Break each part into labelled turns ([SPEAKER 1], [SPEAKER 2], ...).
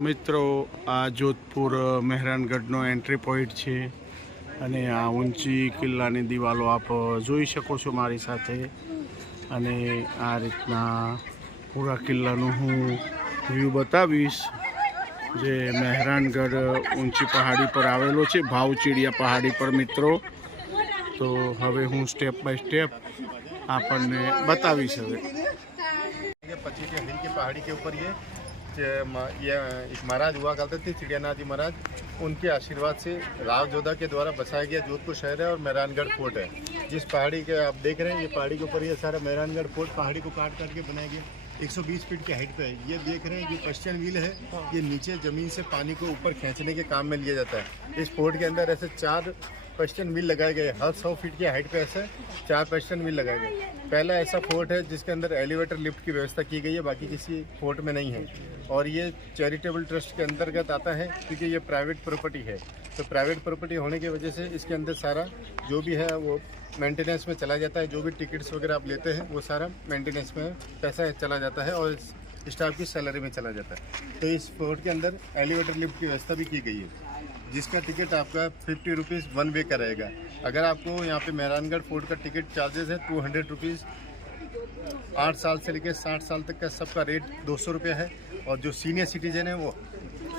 [SPEAKER 1] મિત્રો, આ Jodhpur મહેરાનગઢનો entry point છે. અને આ ઊંચી કિલ્લાની દિવાલો આપ જોઈ શકો છો મારી સાથે. અને આ રીતના પૂરા કિલ્લાનું હું વ્યૂ બતાવીશ. જે મહેરાનગઢ ઊંચી પહાડી પર આવેલો છે, ભાવચીડિયા પહાડી પર, મિત્રો. તો હવે હું સ્ટેપ બાય સ્ટેપ આપણને બતાવીશ હવે.
[SPEAKER 2] પછી પહાડી કે ઉપર ये एक महाराज हुआ करते थे, चिड़ियानाथ जी महाराज, उनके आशीर्वाद से राव जोधा के द्वारा बसाया गया जोधपुर शहर है और मेहरानगढ़ फोर्ट है। जिस पहाड़ी के आप देख रहे हैं, ये पहाड़ी के ऊपर ये सारा मेहरानगढ़ फोर्ट पहाड़ी को काट करके बनाया गया। 120 फीट के हाइट पे है। ये देख रहे हैं, ये क्वेश्चन व्हील है। ये नीचे ज़मीन से पानी को ऊपर खींचने के काम में लिया जाता है। इस फोर्ट के अंदर ऐसे चार क्वेश्चन व्हील लगाए गए। हर सौ फीट की हाइट पे ऐसे चार क्वेश्चन व्हील लगाए गए। पहला ऐसा फोर्ट है जिसके अंदर एलिवेटर लिफ्ट की व्यवस्था की गई है, बाकी किसी फोर्ट में नहीं है। और ये चैरिटेबल ट्रस्ट के अंतर्गत आता है क्योंकि ये प्राइवेट प्रॉपर्टी है। तो प्राइवेट प्रॉपर्टी होने की वजह से इसके अंदर सारा जो भी है वो मेंटेनेंस में चला जाता है। जो भी टिकट्स वगैरह आप लेते हैं, वो सारा मेंटेनेंस में पैसा चला जाता है और स्टाफ की सैलरी में चला जाता है। तो इस फोर्ट के अंदर एलिवेटर लिफ्ट की व्यवस्था भी की गई है। जिसका टिकट आपका फिफ्टी रुपीज़ वन वे का रहेगा। अगर आपको यहाँ पे मेहरानगढ़ फोर्ट का टिकट चार्जेस है टू हंड्रेड रुपीज़ आठ साल से लेकर साठ साल तक का सबका रेट दो सौ रुपये है। और जो सीनियर सिटीजन है, वो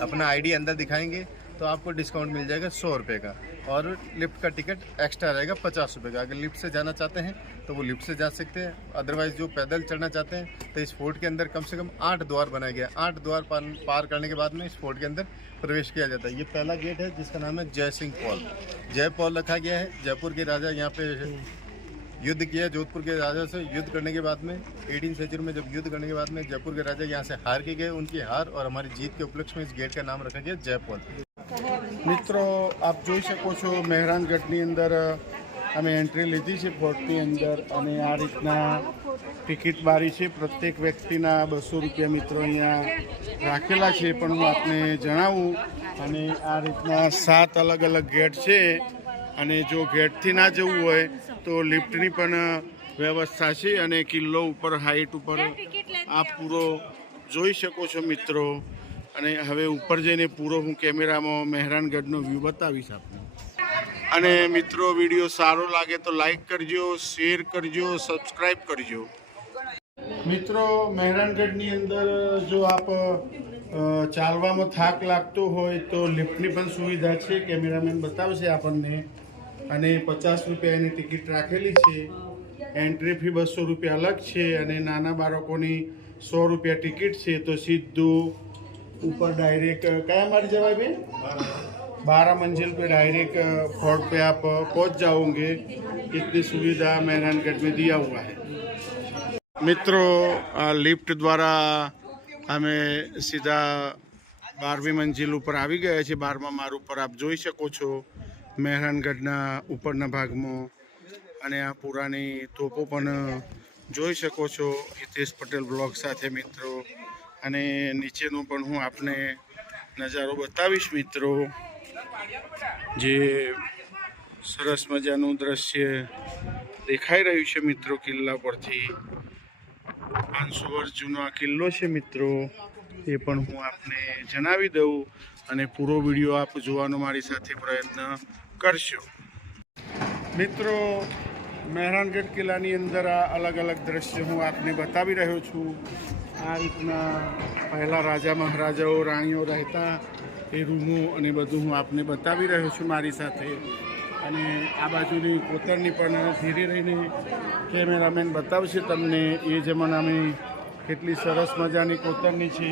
[SPEAKER 2] अपना आईडी अंदर दिखाएँगे। तो आपको डिस्काउंट मिल जाएगा सौ रुपये का। और लिफ्ट का टिकट एक्स्ट्रा रहेगा पचास रुपये का। अगर लिफ्ट से जाना चाहते हैं तो वो लिफ्ट से जा सकते हैं। अदरवाइज़ जो पैदल चढ़ना चाहते हैं तो इस फोर्ट के अंदर कम से कम आठ द्वार बनाए गए हैं। आठ द्वार पार, करने के बाद में इस फोर्ट के अंदर प्रवेश किया जाता है। ये पहला गेट है जिसका नाम है जय सिंह पॉल। जय पॉल रखा गया है। जयपुर के राजा यहाँ पे युद्ध किया। जोधपुर के राजा से युद्ध करने के बाद में 18 सेंचुरी में जब युद्ध करने के बाद में जयपुर के राजा यहाँ से हार के गए। उनकी हार और हमारी जीत के उपलक्ष्य में इस गेट का नाम रखा गया जयपौल
[SPEAKER 1] મિત્રો આપ જોઈ શકો છો મહેરાનગઢની અંદર અમે એન્ટ્રી લીધી છે ફોર્ટની અંદર અને આ રીતના ટિકિટ બારી છે. પ્રત્યેક વ્યક્તિના બસો રૂપિયા મિત્રો અહીંયા રાખેલા છે પણ હું આપને જણાવું. અને આ રીતના સાત અલગ અલગ ગેટ છે અને જો ગેટથી ના જવું હોય તો લિફ્ટની પણ વ્યવસ્થા છે અને કિલ્લો ઉપર હાઈટ ઉપર આપ પૂરો જોઈ શકો છો મિત્રો. અને હવે ઉપર જઈને પૂરો હું કેમેરામાં મહેરાનગઢનો વ્યૂ બતાવીશ આપને. અને મિત્રો, વીડિયો સારો લાગે તો લાઈક કરજો, શેર કરજો સબસ્ક્રાઈબ કરજો. મિત્રો, મહેરાનગઢની અંદર જો આપ ચાલવામાં થાક લાગતો હોય તો લિફ્ટની પણ સુવિધા છે. કેમેરામેન બતાવશે આપણને. અને પચાસ રૂપિયાની ટિકિટ રાખેલી છે. એન્ટ્રી ફી બસો રૂપિયા અલગ છે અને નાના બાળકોની સો રૂપિયા ટિકિટ છે. તો સીધું ऊपर डायरेक्ट क्या मार जवाब है बारह मंजिल पे डायरेक्ट फोर्ट पे आप पहुंच जाओगे इतनी सुविधा मेहरानगढ़ में दिया हुआ है મિત્રો આ લિફ્ટ દ્વારા અમે સીધા બારમી મંજિલ ઉપર આવી ગયા છે બારમા માળ ઉપર આપ જોઈ શકો છો મહેરાનગઢના ઉપરના ભાગમાં અને આ પુરાની તોપો પણ જોઈ શકો છો હિતેશ પટેલ બ્લોગ સાથે મિત્રો અને નીચેનો પણ હું આપને નજારો બતાવીશ, મિત્રો. જે સરસ મજાનું દ્રશ્ય દેખાઈ રહ્યું છે, મિત્રો, કિલ્લા પરથી. પાંચસો વર્ષ જૂનો આ કિલ્લો છે, મિત્રો. એ પણ હું આપને જણાવી દઉં અને પૂરો વીડિયો આપ જોવાનો મારી સાથે પ્રયત્ન કરશો. મિત્રો, મહેરાનગઢ કિલ્લાની અંદર આ અલગ અલગ દ્રશ્ય હું આપને બતાવી રહ્યો છું. આ રીતના પહેલાં રાજા મહારાજાઓ, રાણીઓ રહેતા, એ રૂમો અને બધું હું આપને બતાવી રહ્યો છું મારી સાથે. અને આ બાજુની કોતરની પણ ધીરે રહીને કેમેરામેન બતાવશે તમને. એ જમાનામાં કેટલી સરસ મજાની કોતરની છે.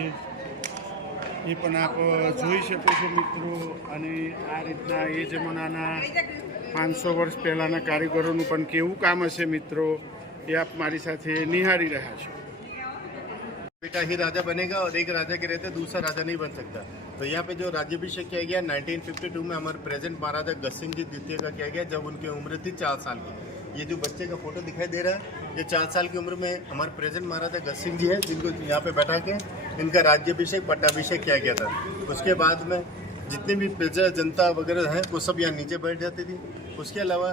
[SPEAKER 1] એ પણ આપ જોઈ શકો છો મિત્રો. અને આ રીતના એ જમાનાના પાંચસો વર્ષ પહેલાંના કારીગરોનું પણ કેવું કામ હશે મિત્રો, એ આપ મારી સાથે નિહાળી રહ્યા છો.
[SPEAKER 2] बेटा ही राजा बनेगा और एक राजा के रहते, दूसरा राजा नहीं बन सकता। तो यहाँ पे जो राज्यभिषेक किया गया 1952 में हमारे प्रेजेंट महाराजा गज सिंह जी द्वितीय का किया गया, जब उनकी उम्र थी चार साल की। ये जो बच्चे का फ़ोटो दिखाई दे रहा है, ये चार साल की उम्र में हमारे प्रेजेंट महाराजा गज सिंह जी है, जिनको यहाँ पे बैठा के इनका राज्याभिषेक, पट्टाभिषेक किया गया था। उसके बाद में जितने भी प्रजा, जनता वगैरह है, वो सब यहाँ नीचे बैठ जाती थी। उसके अलावा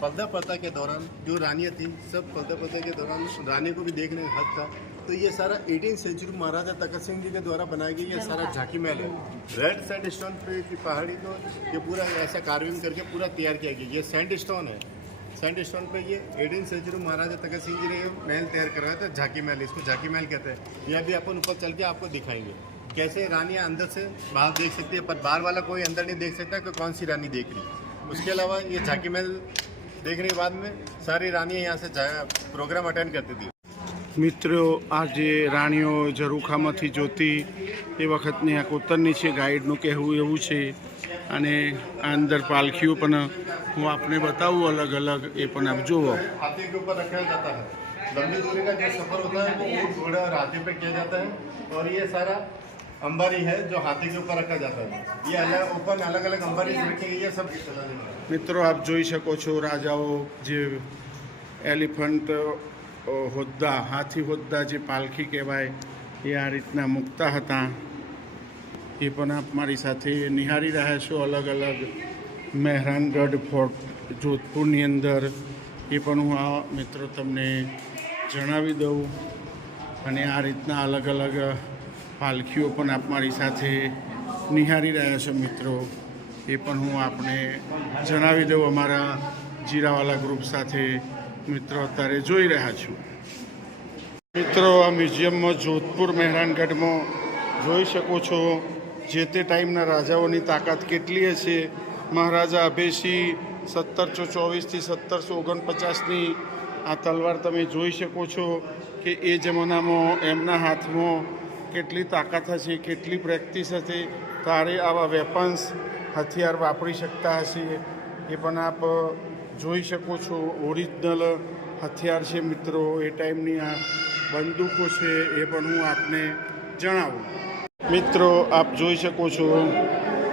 [SPEAKER 2] पर्दा प्रथा के दौरान, जो रानियाँ थी, सब पर्दा प्रथा के दौरान रानी को भी देखने का हक था। तो ये सारा 18 सेंचुरी महाराजा तखत सिंह जी के द्वारा बनाया गया ये सारा झांकी महल है। रेड सैंड स्टोन पे की पहाड़ी तो ये पूरा ऐसा कार्विंग करके पूरा तैयार किया गया। ये सैंड स्टोन है। सैंड स्टोन पे ये 18 सेंचुरी महाराजा तखत सिंह जी ने ये महल तैयार करवाया था झांकी महल। इसको झांकी महल कहते हैं। यह भी अपन ऊपर चल के आपको दिखाएँगे। कैसे रानियाँ अंदर से बाहर देख सकती है पर बाहर वाला कोई अंदर नहीं देख सकता कि कौन सी रानी देख रही उसके अलावा ये झांकी महल देखने के बाद में सारी रानियाँ यहाँ से प्रोग्राम अटेंड करती थी।
[SPEAKER 1] મિત્રો આ જે રાણીઓ ઝરૂખામાંથી જોતી એ વખતની આ કોતરની છે ગાઈડનું કહેવું એવું છે અને આ અંદર પાલખીઓ પણ હું આપને બતાવું અલગ અલગ એ પણ આપ જુઓ
[SPEAKER 2] हाथी के ऊपर रखा जाता है लंबी दूरी का जो सफर होता है वो ऊँट घोड़ा और हाथी पे किया जाता है और ये सारा अंबारी है जो हाथी के ऊपर रखा जाता है ये अलग ऊपर में अलग अलग अंबारी रखी गई है सब चलाने में।
[SPEAKER 1] મિત્રો આપ જોઈ શકો છો રાજાઓ જે એલિફન્ટ અ, હોદ્દા, હાથી હોદ્દા જે પાલખી કહેવાય, એ આ રીતના મૂકતા હતા. એ પણ આપ મારી સાથે નિહાળી રહ્યા છો અલગ અલગ મહેરાનગઢ ફોર્ટ જોધપુરની અંદર. એ પણ હું આ મિત્રો તમને જણાવી દઉં. અને આ રીતના અલગ અલગ પાલખીઓ પણ આપ મારી સાથે નિહાળી રહ્યા છો મિત્રો. એ પણ હું આપને જણાવી દઉં અમારા જીરાવાલા ગ્રુપ સાથે. મિત્રો, અત્યારે જોઈ રહ્યા છું. મિત્રો, આ મ્યુઝિયમમાં જોધપુર મહેરાનગઢમાં જોઈ શકો છો જે તે ટાઈમના રાજાઓની તાકાત કેટલી હશે. મહારાજા અભયસિંહ સત્તરસો ચોવીસથી સત્તરસો ઓગણપચાસની આ તલવાર તમે જોઈ શકો છો કે એ જમાનામાં એમના હાથમાં કેટલી તાકાત હશે, કેટલી પ્રેક્ટિસ હશે. તારે આવા વેપન્સ હથિયાર વાપરી શકતા હશે. એ પણ આપ જોઈ શકો છો ઓરિજિનલ હથિયાર છે મિત્રો. એ ટાઈમની આ બંદૂકો છે એ પણ હું આપને જણાવું. મિત્રો, આપ જોઈ શકો છો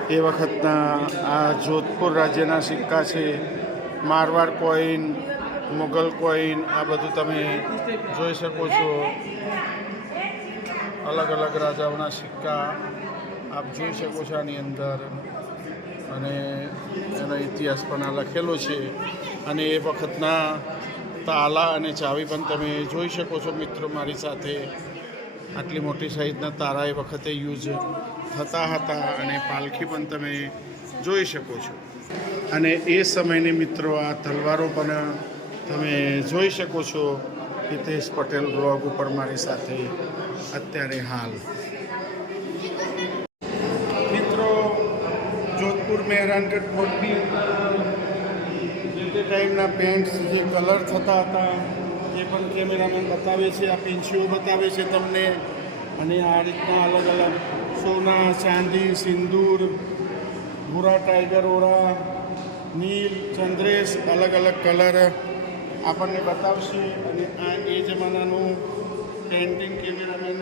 [SPEAKER 1] એ વખતના આ જોધપુર રાજ્યના સિક્કા છે, મારવાડ કોઈન મુગલ કોઈન, આ બધું તમે જોઈ શકો છો. અલગ અલગ રાજાઓના સિક્કા આપ જોઈ શકો છો આની અંદર. અને એનો ઇતિહાસ પણ આ લખેલો છે. અને એ વખતના તાલા અને ચાવી પણ તમે જોઈ શકો છો મિત્રો મારી સાથે. આટલી મોટી સાઈઝના તારા એ વખતે યુઝ થતા હતા અને પાલખી પણ તમે જોઈ શકો છો. અને એ સમયની મિત્રો આ તલવારો પણ તમે જોઈ શકો છો. હિતેશ પટેલ બ્લોગ ઉપર મારી સાથે અત્યારે હાલ. મહેરાનગઢ ફોર્ટની જે તે ટાઈમના પેન્ટ્સ જે કલર થતા હતા એ પણ કેમેરામેન બતાવે છે, આ પેન્સીઓ બતાવે છે તમને. અને આ રીતના અલગ અલગ સોના, ચાંદી, સિંદૂર, ભૂરા, ટાઈગર, ઓરા, નીલ, ચંદ્રેશ, અલગ અલગ કલર આપણને બતાવશે. અને આ એ જમાનાનું પેન્ટિંગ કેમેરામેન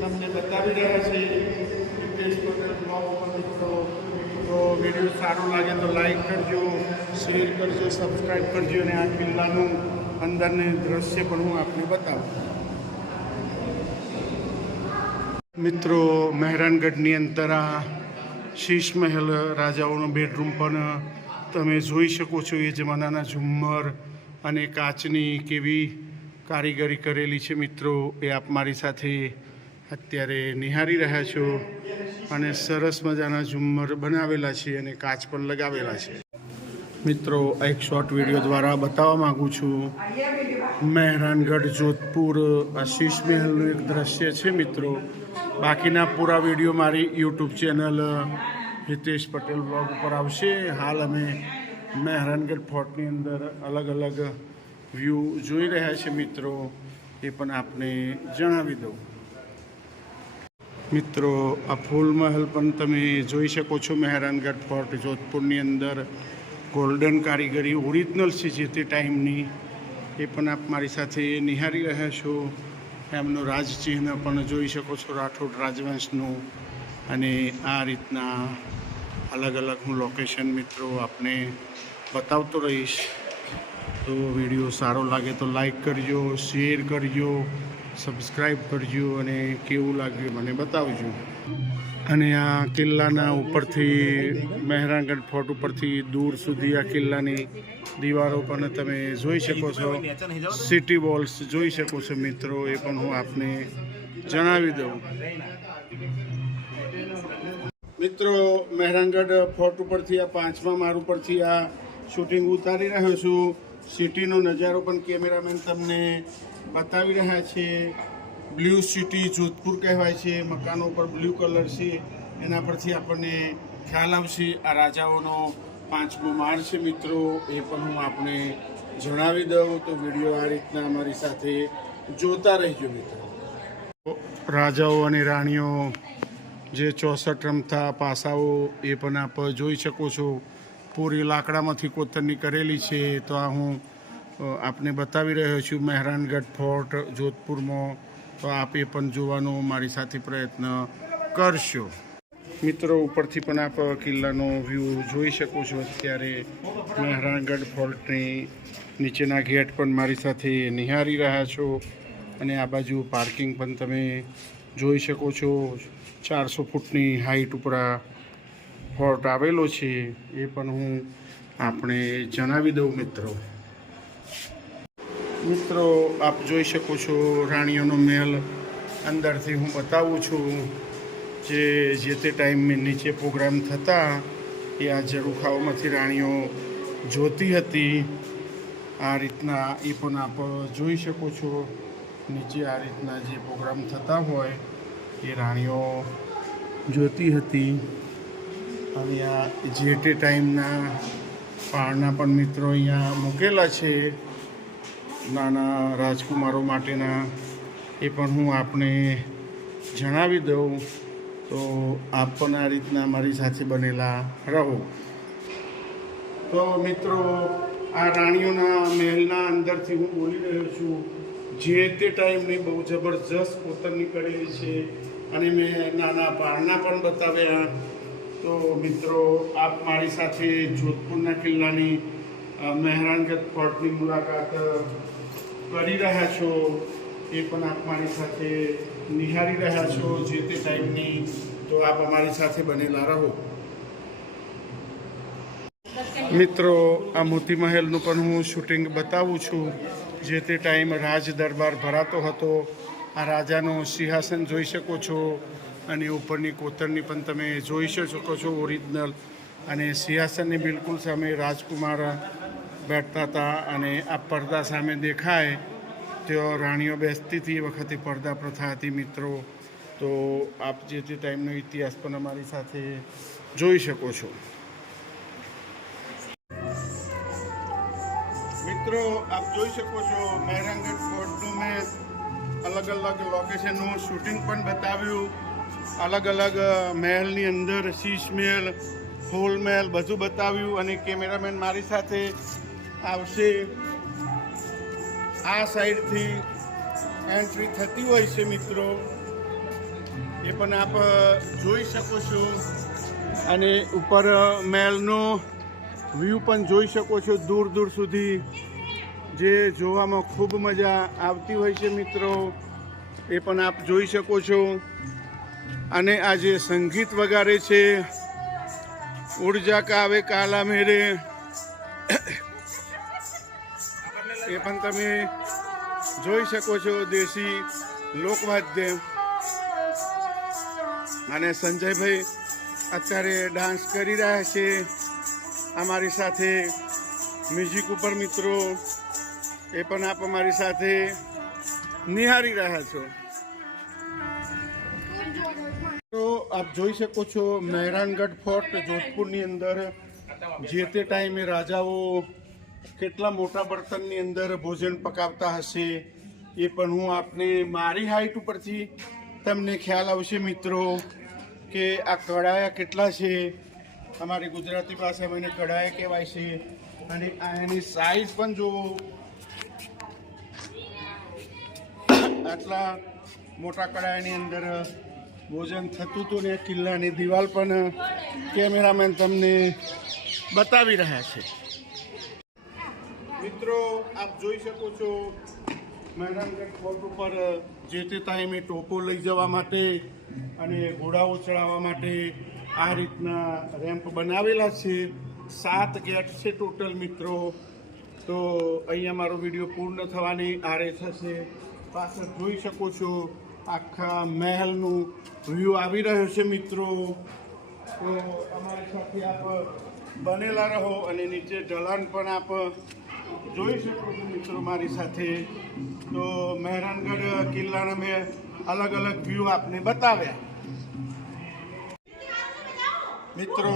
[SPEAKER 1] તમને બતાવી રહ્યા છે. બ્લોગ ઉપર તો વીડિયો સારો લાગે તો લાઈક કરજો શેર કરજો સબસ્ક્રાઈબ કરજો અને આ કિલ્લાનું અંદરની દ્રશ્ય પણ હું આપને બતાવું. મિત્રો, મહેરાનગઢની અંદર આ શીશ મહેલ રાજાઓનો બેડરૂમ પણ તમે જોઈ શકો છો, એ જમાનાના ઝુમ્મર અને કાચની કેવી કારીગરી કરેલી છે. મિત્રો, એ આપ મારી સાથે અત્યારે નિહાળી રહ્યા છો. અને સરસ મજાના ઝુમ્મર બનાવેલા છે અને કાચ પણ લગાવેલા છે. મિત્રો એક શોર્ટ વીડિયો દ્વારા બતાવવા માગું છું. મહેરાનગઢ, જોધપુર, આશીષ મહેલનું એક દ્રશ્ય છે, મિત્રો. બાકીના પૂરા વીડિયો મારી YouTube channel Hitesh Patel blog ઉપર આવશે. હાલ અમે મહેરાનગઢ ફોર્ટની અંદર અલગ અલગ વ્યૂ જોઈ રહ્યા છે, મિત્રો. એ પણ આપને જણાવી દઉં. મિત્રો, આ ફૂલ મહેલ પણ તમે જોઈ શકો છો મહેરાનગઢ ફોર્ટ જોધપુરની અંદર ગોલ્ડન કારીગરી ઓરિજિનલ છે જે તે ટાઈમની. એ પણ આપ મારી સાથે નિહાળી રહ્યા છો. એમનું રાજચિહ્ન પણ જોઈ શકો છો રાઠોડ રાજવંશનું. અને આ રીતના અલગ અલગ હું લોકેશન મિત્રો આપને બતાવતો રહીશ. તો વીડિયો સારો લાગે તો લાઈક કરજો શેર કરજો. સબસ્ક્રાઈબ કરજો અને કેવું લાગ્યું મને બતાવજો. અને આ કિલ્લાના ઉપરથી મહેરાનગઢ ફોર્ટ ઉપરથી દૂર સુધી આ કિલ્લાની દીવારો પણ તમે જોઈ શકો છો. સિટી વોલ્સ જોઈ શકો છો મિત્રો, એ પણ હું આપને જણાવી દઉં. મિત્રો, મહેરાનગઢ ફોર્ટ ઉપરથી આ પાંચમા માળ ઉપરથી આ શૂટિંગ ઉતારી રહ્યો છું. સિટીનો નજારો પણ કેમેરામેન તમને બતાવી રહ્યા છે. બ્લુ સિટી જોધપુર કહેવાય છે. મકાનો પર બ્લુ કલર છે. એના પરથી આપણને ખ્યાલ આવશે આ રાજાઓનો પાંચમો માળ છે મિત્રો. એ પણ હું આપને જણાવી દઉં તો વીડિયો આ રીતના અમારી સાથે જોતા રહેજો મિત્રો. રાજાઓ અને રાણીઓ જે ચોસઠ રમતા પાસાઓ એ પણ આપ જોઈ શકો છો. પૂરી લાકડામાંથી કોતરની કરેલી છે. તો આ હું આપને બતાવી રહ્યો છું મહેરાનગઢ ફોર્ટ, જોધપુરમાં. તો આપ એ પણ જોવાનો મારી સાથે પ્રયત્ન કરશો. મિત્રો, ઉપરથી પણ આપ કિલ્લાનો વ્યૂ જોઈ શકો છો અત્યારે. મહેરાનગઢ ફોર્ટની નીચેના ગેટ પણ મારી સાથે નિહાળી રહ્યા છો. અને આ બાજુ પાર્કિંગ પણ તમે જોઈ શકો છો. ચારસો ફૂટની હાઇટ ઉપર ફોર્ટ આવેલો છે. એ પણ હું આપણે જણાવી દઉં, મિત્રો. મિત્રો, આપ જોઈ શકો છો રાણીઓનો મહેલ. અંદરથી હું બતાવું છું જે જે તે ટાઈમે નીચે પ્રોગ્રામ થતા એ આ ઝરૂખાઓમાંથી રાણીઓ જોતી હતી. આ રીતના એ પણ આપ જોઈ શકો છો. નીચે આ રીતના જે પ્રોગ્રામ થતા હોય એ રાણીઓ જોતી હતી. અને આ જે તે ટાઈમના પાળના પણ મિત્રો અહીંયા મૂકેલા છે. નાના રાજકુમારો માટેના એ પણ હું આપને જણાવી દઉં. તો આપ પણ આ રીતના મારી સાથે બનેલા રહો. તો મિત્રો, આ રાણીઓના મહેલના અંદરથી હું બોલી રહ્યો છું. જે તે ટાઈમની બહુ જબરજસ્ત કોતરની કરેલી છે અને મેં નાના પારણા પણ બતાવ્યા. તો મિત્રો, આપ મારી સાથે જોધપુરના કિલ્લાની અ, મહેરાનગઢ ફોર્ટની મુલાકાત કરી રહ્યા છો એ પણ આપ મારી સાથે નિહાળી રહ્યા છો જે તે ટાઈમની તો આપ અમારી સાથે બનેલા રહો. મિત્રો આ મોતી મહેલનું પણ હું શૂટિંગ બતાવું છું જે તે ટાઈમ રાજ દરબાર ભરાતો હતો. આ રાજાનો સિંહાસન જોઈ શકો છો અને ઉપરની કોતરની પણ તમે જોઈ શકો છો ઓરિજિનલ. અને સિંહાસનની બિલકુલ સામે રાજકુમાર બેઠતા હતા અને આ પડદા સામે દેખાય તેઓ રાણીઓ બેસતી હતી, એ વખતે પડદા પ્રથા હતી મિત્રો. તો આપ જે તે ટાઈમનો ઇતિહાસ પણ અમારી સાથે જોઈ શકો છો. મિત્રો, આપ જોઈ શકો છો મહેરંગઢ ફોર્ટનું મેં અલગ અલગ લોકેશનનું શૂટિંગ પણ બતાવ્યું. અલગ અલગ મહેલની અંદર શીશ મહેલ ફૂલ મહેલ બધું બતાવ્યું અને કેમેરામેન મારી સાથે આવશે. આ સાઈડથી એન્ટ્રી થતી હોય છે મિત્રો. એ પણ આપ જોઈ શકો છો. અને ઉપર મહેલનો વ્યૂ પણ જોઈ શકો છો દૂર દૂર સુધી. જે જોવામાં ખૂબ મજા આવતી હોય છે મિત્રો, એ પણ આપ જોઈ શકો છો. અને આ જે સંગીત વગાડે છે, ઊર્જા કાવે કાલા મેરે એ પણ તમે જોઈ શકો છો દેશી લોકવાદ્ય અને સંજયભાઈ અત્યારે ડાન્સ કરી રહ્યા છે. અમારી સાથે મ્યુઝિક ઉપર મિત્રો, એ પણ આપ અમારી સાથે નિહાળી રહ્યા છો. તો આપ જોઈ શકો છો, મહેરાનગઢ ફોર્ટ, જોધપુરની અંદર જે તે ટાઈમે રાજાઓ કેટલા મોટા બર્તનની અંદર ભોજન પકાવતા હશે એ પણ હું આપને મારી હાઇટ ઉપરથી તમને ખ્યાલ આવશે મિત્રો, કે આ કડાયા કેટલા છે? અમારી ગુજરાતી ભાષામાં એને કડાયા કહેવાય છે અને આ એની સાઈઝ પણ જુઓ. આટલા મોટા કડાયાની અંદર ભોજન થતું હતું ને કિલ્લાની દિવાલ પણ કેમેરામેન તમને બતાવી રહ્યા છે. મિત્રો, આપ જોઈ શકો છો મહેરાનગઢ ફોર્ટ ઉપર જે તે ટાઈમે ટોપો લઈ જવા માટે અને ઘોડાઓ ચડાવવા માટે આ રીતના રેમ્પ બનાવેલા છે. સાત ગેટ છે ટોટલ મિત્રો. તો અહીંયા મારો વીડિયો પૂર્ણ થવાની આરે થશે. પાછળ જોઈ શકો છો આખા મહેલનું વ્યૂ આવી રહ્યો છે મિત્રો. તો અમારી સાથે આપ બનેલા રહો અને નીચે ઢલાન પણ આપ જોઈ શકો છો મિત્રો મારી સાથે. તો મહેરાનગઢ કિલ્લાના મેં અલગ અલગ વ્યૂ આપને બતાવ્યા. મિત્રો,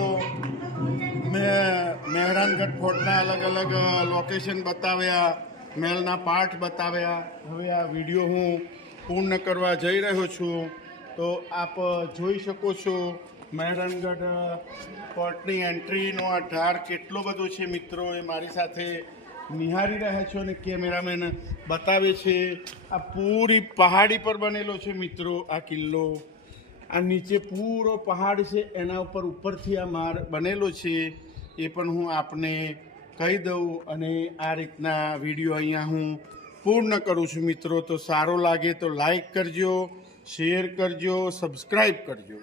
[SPEAKER 1] મેં મહેરાનગઢ ફોર્ટના અલગ અલગ લોકેશન બતાવ્યા, મહેલના પાર્ટ બતાવ્યા. હવે આ વીડિયો હું પૂર્ણ કરવા જઈ રહ્યો છું. તો આપ જોઈ શકો છો મહેરાનગઢ ફોર્ટની એન્ટ્રીનો આ ઢાળ કેટલો બધો છે મિત્રો એ મારી સાથે નિહાળી રહ્યા છો અને કેમેરામેન બતાવે છે, આ પૂરી પહાડી પર બનેલો છે મિત્રો આ કિલ્લો. આ નીચે પૂરો પહાડ છે, એના ઉપર ઉપરથી આ માર બનેલો છે. એ પણ હું આપને કહી દઉં અને આ રીતના વીડિયો અહીંયા હું પૂર્ણ કરું છું મિત્રો. તો સારો લાગે તો લાઈક કરજો, શેર કરજો સબસ્ક્રાઈબ કરજો.